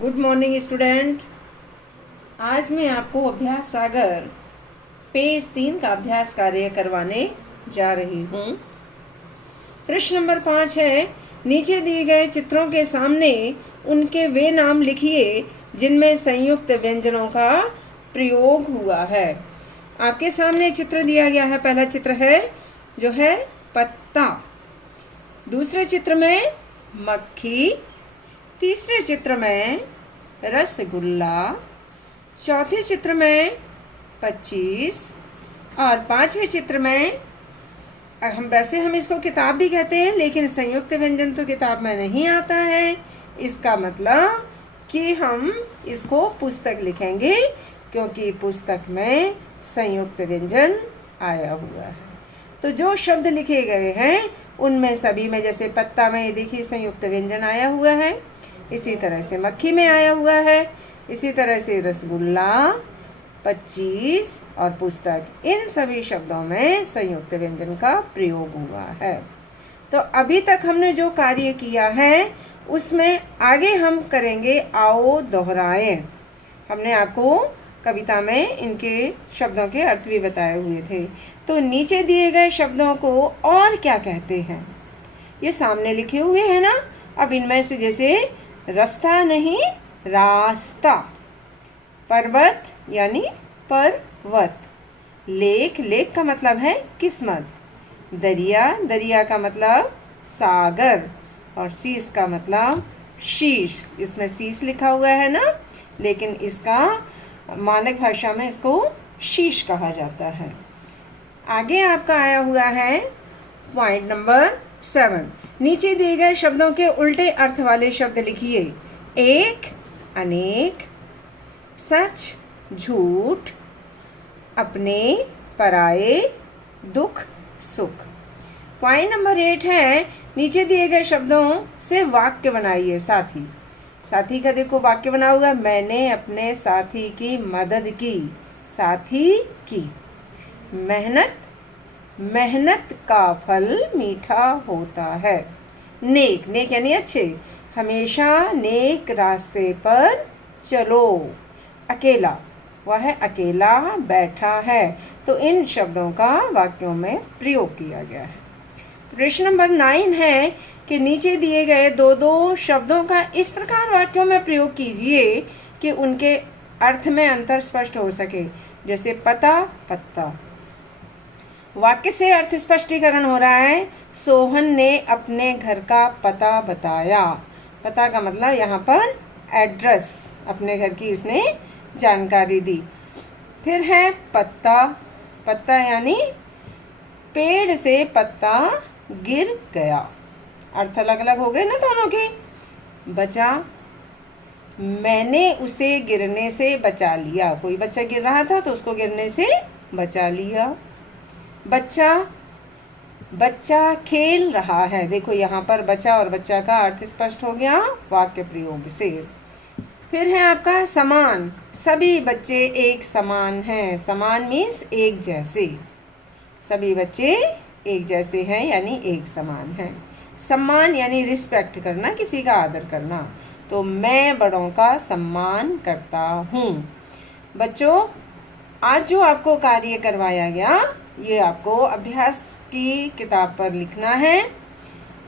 Good morning student. आज मैं आपको अभ्यास सागर पेज 3 का अभ्यास कार्य करवाने जा रही हूँ। प्रश्न नंबर 5 है, नीचे दिए गए चित्रों के सामने उनके वे नाम लिखिए जिनमें संयुक्त व्यंजनों का प्रयोग हुआ है। आपके सामने चित्र दिया गया है। पहला चित्र है जो है पत्ता, दूसरे चित्र में मक्खी, तीसरे चित्र में रसगुल्ला, चौथे चित्र में 25 और पांचवें चित्र में हम इसको किताब भी कहते हैं, लेकिन संयुक्त व्यंजन तो किताब में नहीं आता है। इसका मतलब कि हम इसको पुस्तक लिखेंगे क्योंकि पुस्तक में संयुक्त व्यंजन आया हुआ है। तो जो शब्द लिखे गए हैं उनमें सभी में, जैसे पत्ता में देखिए संयुक्त व्यंजन आया हुआ है, इसी तरह से मक्खी में आया हुआ है, इसी तरह से रसगुल्ला, 25 और पुस्तक, इन सभी शब्दों में संयुक्त व्यंजन का प्रयोग हुआ है। तो अभी तक हमने जो कार्य किया है उसमें आगे हम करेंगे आओ दोहराएं। हमने आपको कविता में इनके शब्दों के अर्थ भी बताए हुए थे। तो नीचे दिए गए शब्दों को और क्या कहते हैं ये सामने लिखे हुए हैं ना। अब इनमें से जैसे रास्ता नहीं रास्ता, पर्वत यानी पर्वत, लेक, लेक का मतलब है किस्मत, दरिया, दरिया का मतलब सागर, और शीश का मतलब शीश। इसमें शीश लिखा हुआ है ना, लेकिन इसका मानक भाषा में इसको शीश कहा जाता है। आगे आपका आया हुआ है पॉइंट नंबर 7, नीचे दिए गए शब्दों के उल्टे अर्थ वाले शब्द लिखिए। एक, अनेक, सच, झूठ, अपने, पराए, दुख, सुख। पॉइंट नंबर 8 है, नीचे दिए गए शब्दों से वाक्य बनाइए। साथी, साथी का देखो वाक्य बना हुआ, मैंने अपने साथी की मदद की, साथी की। मेहनत, मेहनत का फल मीठा होता है। नेक, नेक यानी अच्छे, हमेशा नेक रास्ते पर चलो। अकेला, वह है अकेला बैठा है। तो इन शब्दों का वाक्यों में प्रयोग किया गया है। प्रश्न नंबर 9 है कि नीचे दिए गए दो दो शब्दों का इस प्रकार वाक्यों में प्रयोग कीजिए कि उनके अर्थ में अंतर स्पष्ट हो सके। जैसे पता, पत्ता। वाक्य से अर्थ स्पष्टीकरण हो रहा है। सोहन ने अपने घर का पता बताया। पता का मतलब यहाँ पर एड्रेस, अपने घर की उसने जानकारी दी। फिर है पत्ता, पत्ता यानी पेड़ से पत्ता गिर गया। अर्थ अलग अलग हो गए ना दोनों के। बचा, मैंने उसे गिरने से बचा लिया। कोई बच्चा गिर रहा था तो उसको गिरने से बचा लिया। बच्चा, बच्चा खेल रहा है। देखो यहाँ पर बच्चा और बच्चा का अर्थ स्पष्ट हो गया वाक्य प्रयोग से। फिर है आपका समान, सभी बच्चे एक समान हैं। समान मीन्स एक जैसे, सभी बच्चे एक जैसे हैं यानी एक समान हैं। सम्मान यानी रिस्पेक्ट करना, किसी का आदर करना। तो मैं बड़ों का सम्मान करता हूँ। बच्चों, आज जो आपको कार्य करवाया गया ये आपको अभ्यास की किताब पर लिखना है,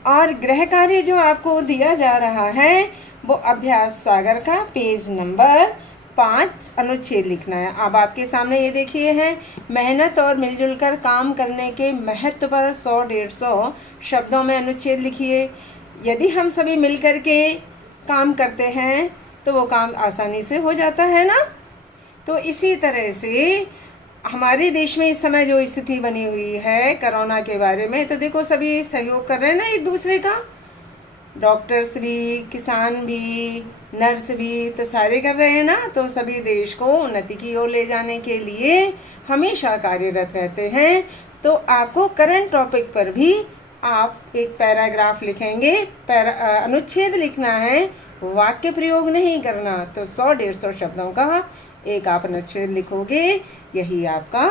और गृह कार्य जो आपको दिया जा रहा है वो अभ्यास सागर का पेज नंबर 5 अनुच्छेद लिखना है। अब आपके सामने ये देखिए है, मेहनत और मिलजुल कर काम करने के महत्व पर 100-150 शब्दों में अनुच्छेद लिखिए। यदि हम सभी मिलकर के काम करते हैं तो वो काम आसानी से हो जाता है ना। तो इसी तरह से हमारे देश में इस समय जो स्थिति बनी हुई है कोरोना के बारे में, तो देखो सभी सहयोग कर रहे हैं ना एक दूसरे का। डॉक्टर्स भी, किसान भी, नर्स भी, तो सारे कर रहे हैं ना। तो सभी देश को उन्नति की ओर ले जाने के लिए हमेशा कार्यरत रहते हैं। तो आपको करंट टॉपिक पर भी आप एक पैराग्राफ लिखेंगे, अनुच्छेद लिखना है, वाक्य प्रयोग नहीं करना। तो 100-150 शब्दों का एक आप अनुच्छेद लिखोगे। यही आपका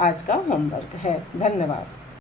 आज का होमवर्क है। धन्यवाद।